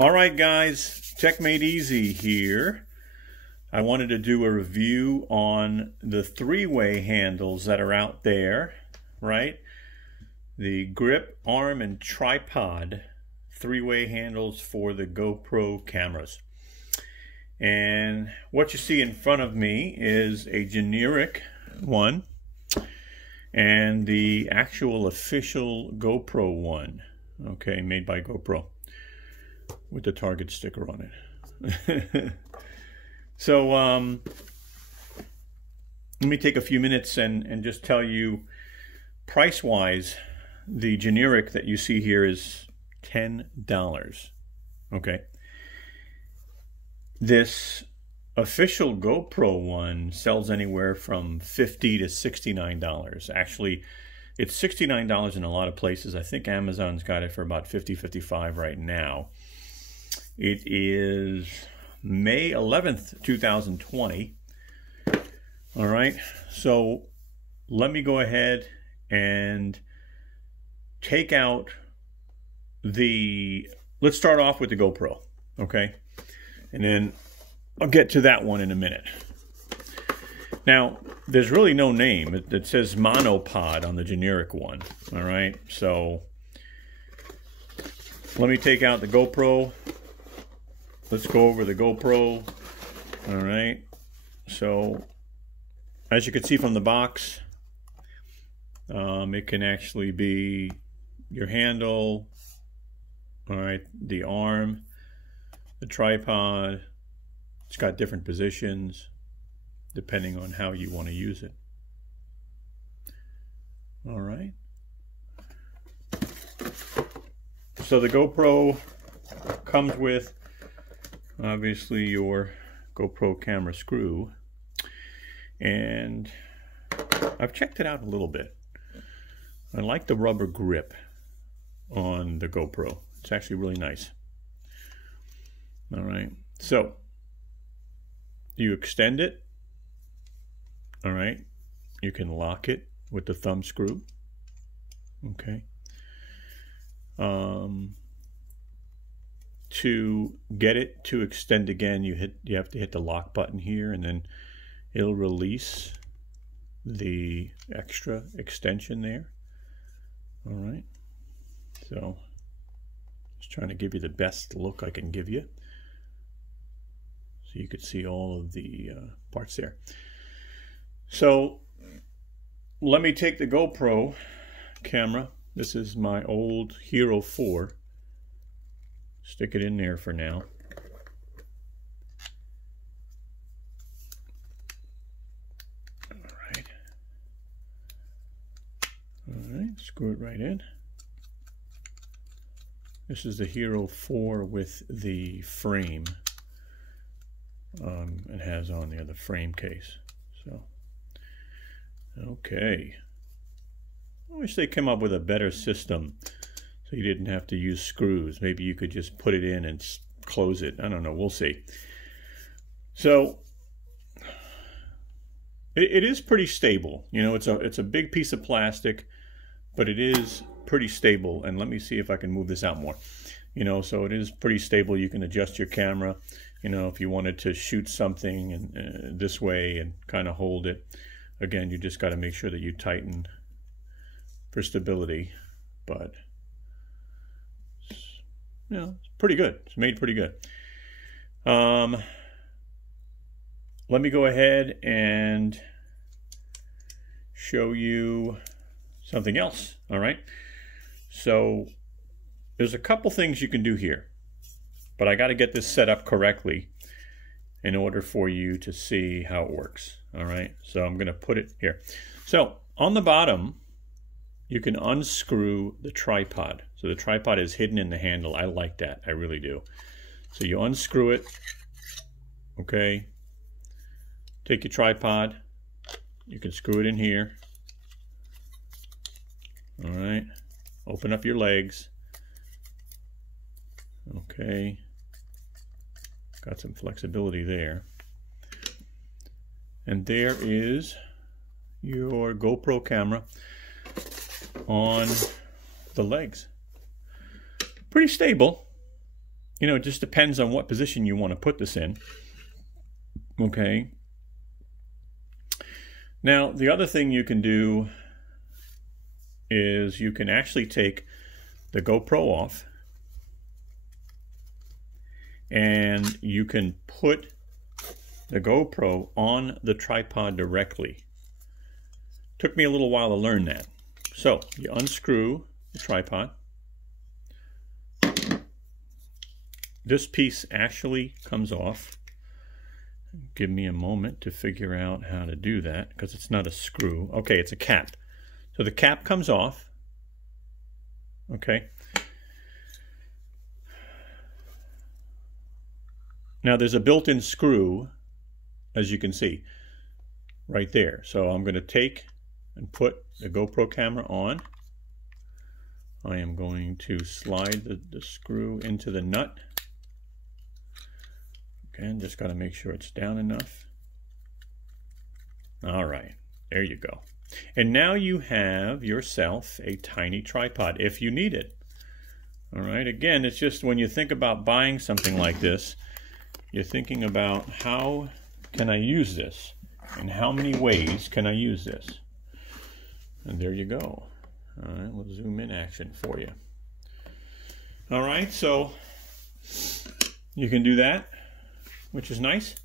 All right, guys, Checkmate Easy here. I wanted to do a review on the three-way handles that are out there, right? The Grip Arm and Tripod three-way handles for the GoPro cameras. And what you see in front of me is a generic one and the actual official GoPro one, okay, made by GoPro with the target sticker on it. So let me take a few minutes and just tell you, price-wise, the generic that you see here is $10. Okay. This official GoPro one sells anywhere from $50 to $69. Actually, it's $69 in a lot of places. I think Amazon's got it for about $50, $55 right now. It is May 11th, 2020. All right, so let me go ahead and take out let's start off with the GoPro, okay? And then I'll get to that one in a minute. Now, there's really no name. It says Monopod on the generic one, all right? So let me take out the GoPro. Let's go over the GoPro, all right? So as you can see from the box, it can actually be your handle, all right, the arm, the tripod. It's got different positions depending on how you want to use it. All right. So the GoPro comes with obviously your GoPro camera screw, and I've checked it out a little bit. I like the rubber grip on the GoPro. It's actually really nice. All right, so you extend it. All right, you can lock it with the thumb screw. Okay. To get it to extend again, you have to hit the lock button here, and then it'll release the extra extension there. All right, so just trying to give you the best look I can give you, so you could see all of the parts there. So let me take the GoPro camera. This is my old Hero 4. Stick it in there for now. All right, screw it right in. This is the Hero 4 with the frame. It has on there the frame case. So, okay. I wish they came up with a better system so you didn't have to use screws. Maybe you could just put it in and close it. I don't know. We'll see. So it is pretty stable. You know, it's a big piece of plastic, but it is pretty stable. And let me see if I can move this out more. You know, so it is pretty stable. You can adjust your camera. You know, if you wanted to shoot something and this way and kind of hold it. Again, you just got to make sure that you tighten for stability, but you know, it's pretty good. It's made pretty good. Let me go ahead and show you something else. All right. So there's a couple things you can do here, but I got to get this set up correctly in order for you to see how it works. All right. So I'm going to put it here. So on the bottom, you can unscrew the tripod. So the tripod is hidden in the handle. I like that. I really do. So you unscrew it. Okay. Take your tripod. You can screw it in here. All right. Open up your legs. Okay. Got some flexibility there. And there is your GoPro camera on the legs. Pretty stable. you know, it just depends on what position you want to put this in. Okay. Now, the other thing you can do is you can actually take the GoPro off and you can put the GoPro on the tripod directly. Took me a little while to learn that. So you unscrew the tripod. This piece actually comes off. Give me a moment to figure out how to do that because it's not a screw. Okay, it's a cap. So the cap comes off. Okay. Now there's a built-in screw, as you can see, right there. So I'm going to take and put the GoPro camera on. I am going to slide the screw into the nut. Okay, just got to make sure it's down enough. All right, there you go. And now you have yourself a tiny tripod if you need it. All right, again, it's just when you think about buying something like this, you're thinking about how can I use this? And how many ways can I use this? And there you go. All right, we'll zoom in action for you. All right, so you can do that, which is nice.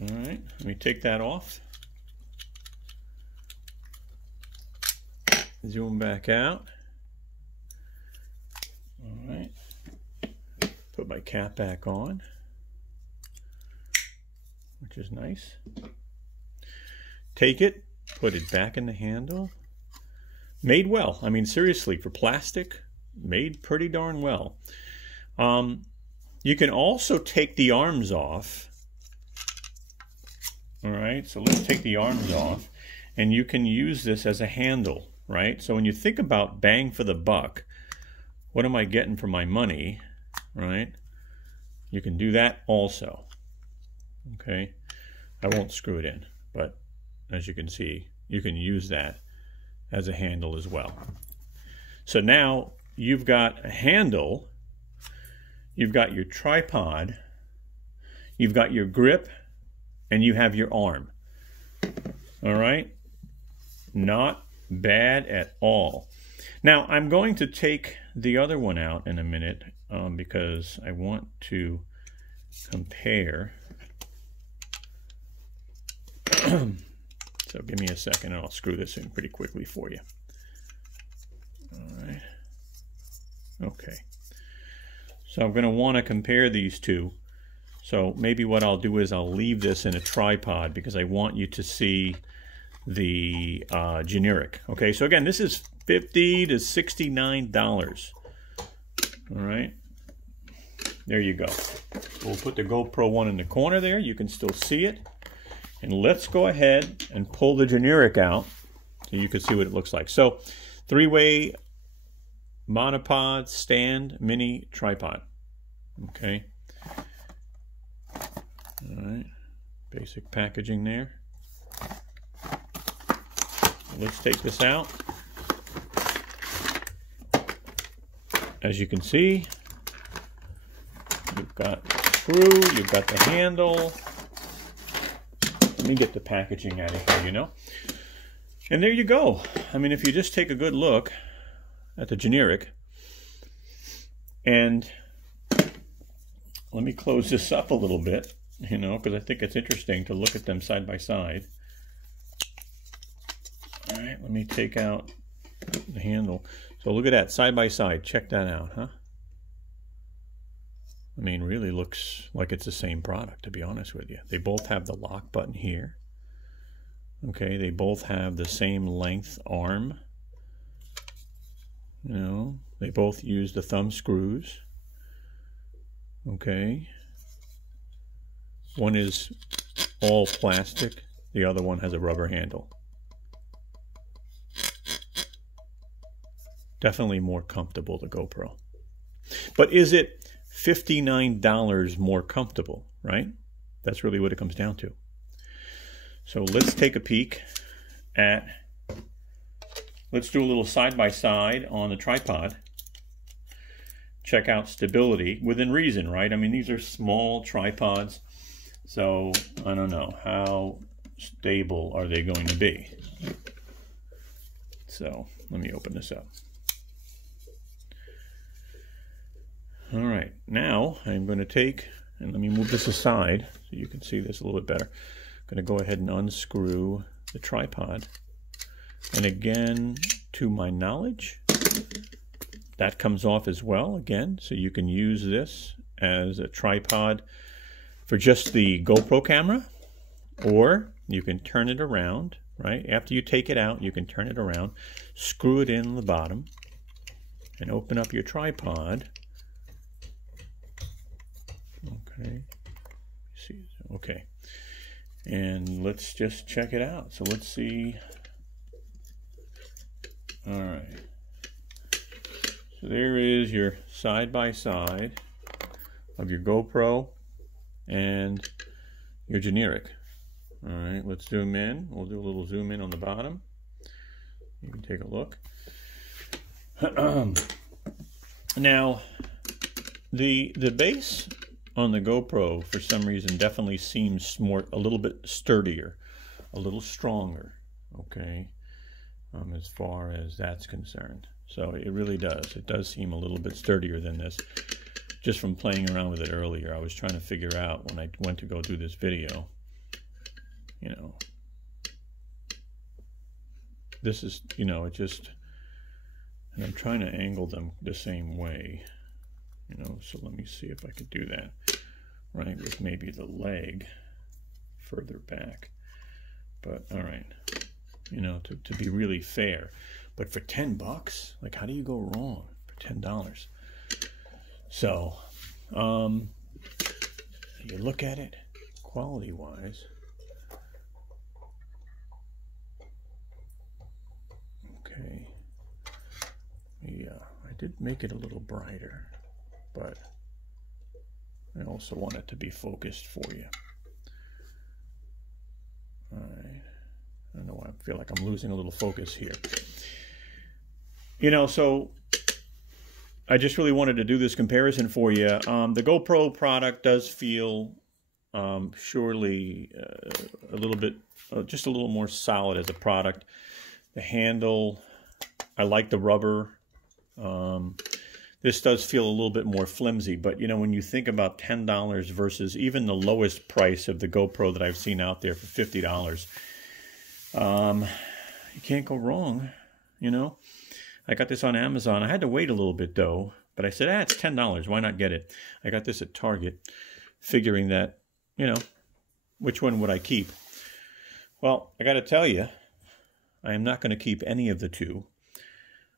All right, let me take that off. Zoom back out. All right, put my cap back on, which is nice. Take it, put it back in the handle. Made well. I mean, seriously, for plastic, made pretty darn well. You can also take the arms off. All right, so let's take the arms off, and you can use this as a handle, right? So when you think about bang for the buck, what am I getting for my money, right? You can do that also. Okay, I won't screw it in, but as you can see, you can use that as a handle as well. So now you've got a handle, you've got your tripod, you've got your grip, and you have your arm. All right, not bad at all. Now I'm going to take the other one out in a minute because I want to compare. So give me a second and I'll screw this in pretty quickly for you. All right. Okay. So I'm going to want to compare these two. So maybe what I'll do is I'll leave this in a tripod because I want you to see the generic. Okay, so again, this is $50 to $69. All right. There you go. We'll put the GoPro one in the corner there. You can still see it. And let's go ahead and pull the generic out so you can see what it looks like. So, three-way monopod stand mini tripod. Okay. All right. Basic packaging there. Let's take this out. As you can see, you've got the screw, you've got the handle. Let me get the packaging out of here, you know. And there you go. I mean, if you just take a good look at the generic, and let me close this up a little bit, you know, because I think it's interesting to look at them side by side. All right, let me take out the handle. So look at that, side by side. Check that out, huh? I mean, really looks like it's the same product, to be honest with you. They both have the lock button here. Okay, they both have the same length arm. You know, they both use the thumb screws. Okay. One is all plastic. The other one has a rubber handle. Definitely more comfortable, the GoPro. But is it $59 more comfortable, right? That's really what it comes down to. So let's take a peek at, let's do a little side by side on the tripod. check out stability within reason, right? I mean, these are small tripods, so I don't know how stable are they going to be. So let me open this up. All right, now I'm going to take, and let me move this aside so you can see this a little bit better. I'm going to go ahead and unscrew the tripod. And again, to my knowledge, that comes off as well, again, so you can use this as a tripod for just the GoPro camera, or you can turn it around, right? After you take it out, you can turn it around, screw it in the bottom, and open up your tripod. Okay, see, okay, and let's just check it out. So let's see. All right, so there is your side-by-side of your GoPro and your generic. All right, let's zoom in. We'll do a little zoom in on the bottom. You can take a look. Now, the base on the GoPro, for some reason, definitely seems a little bit sturdier, a little stronger, okay, as far as that's concerned. So it really does. It does seem a little bit sturdier than this. Just from playing around with it earlier, I was trying to figure out when I went to go do this video, you know, this is, you know, it just, and I'm trying to angle them the same way. You know, so let me see if I could do that, right, with maybe the leg further back. But, all right, you know, to be really fair. But for 10 bucks, like, how do you go wrong for $10? So, you look at it quality-wise. Okay. Yeah, I did make it a little brighter, but I also want it to be focused for you. All right. I don't know why I feel like I'm losing a little focus here. You know, so I just really wanted to do this comparison for you. The GoPro product does feel surely a little bit, just a little more solid as a product. The handle, I like the rubber. This does feel a little bit more flimsy, but you know, when you think about $10 versus even the lowest price of the GoPro that I've seen out there for $50, you can't go wrong, you know. I got this on Amazon. I had to wait a little bit though, but I said, it's $10. Why not get it? I got this at Target, figuring that, you know, which one would I keep? Well, I got to tell you, I am not going to keep any of the two.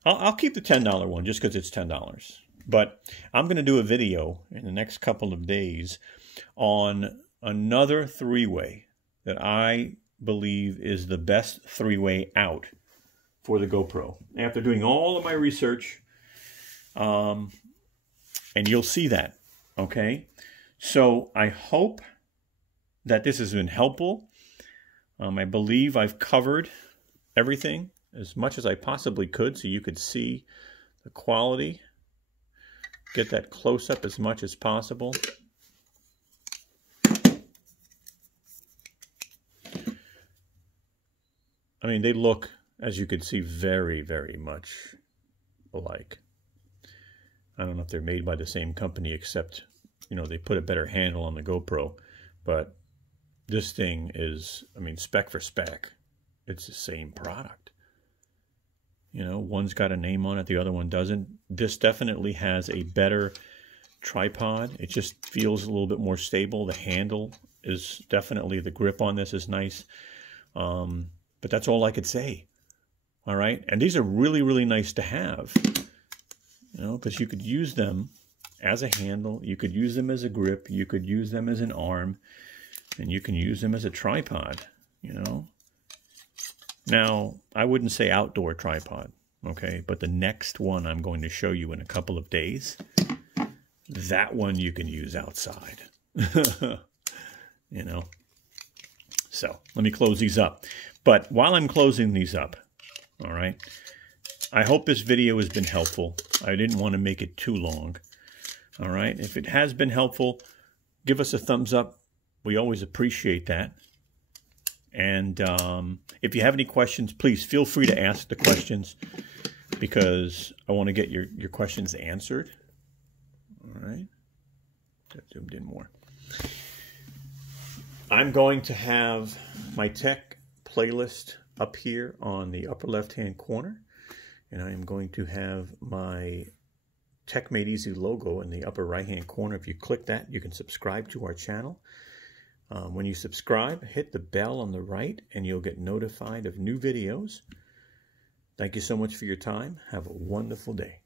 I'll keep the $10 one just because it's $10. But I'm going to do a video in the next couple of days on another three-way that I believe is the best three-way out for the GoPro. After doing all of my research, and you'll see that, okay? So I hope that this has been helpful. I believe I've covered everything as much as I possibly could so you could see the quality. Get that close up as much as possible. I mean, they look, as you can see, very, very much alike. I don't know if they're made by the same company, except, you know, they put a better handle on the GoPro. But this thing is, I mean, spec for spec. It's the same product. You know, one's got a name on it, the other one doesn't. This definitely has a better tripod. It just feels a little bit more stable. The handle is definitely, the grip on this is nice. But that's all I could say. All right. And these are really, really nice to have. You know, because you could use them as a handle. You could use them as a grip. You could use them as an arm. And you can use them as a tripod, you know. Now, I wouldn't say outdoor tripod, okay? But the next one I'm going to show you in a couple of days, that one you can use outside, you know? So, let me close these up. But while I'm closing these up, all right, I hope this video has been helpful. I didn't want to make it too long. All right. If it has been helpful, give us a thumbs up. We always appreciate that. And if you have any questions, please feel free to ask the questions, because I want to get your questions answered. All right. That zoomed in more. I'm going to have my tech playlist up here on the upper left-hand corner, and I am going to have my Tech Made Easy logo in the upper right-hand corner. If you click that, you can subscribe to our channel. When you subscribe, hit the bell on the right, and you'll get notified of new videos. Thank you so much for your time. Have a wonderful day.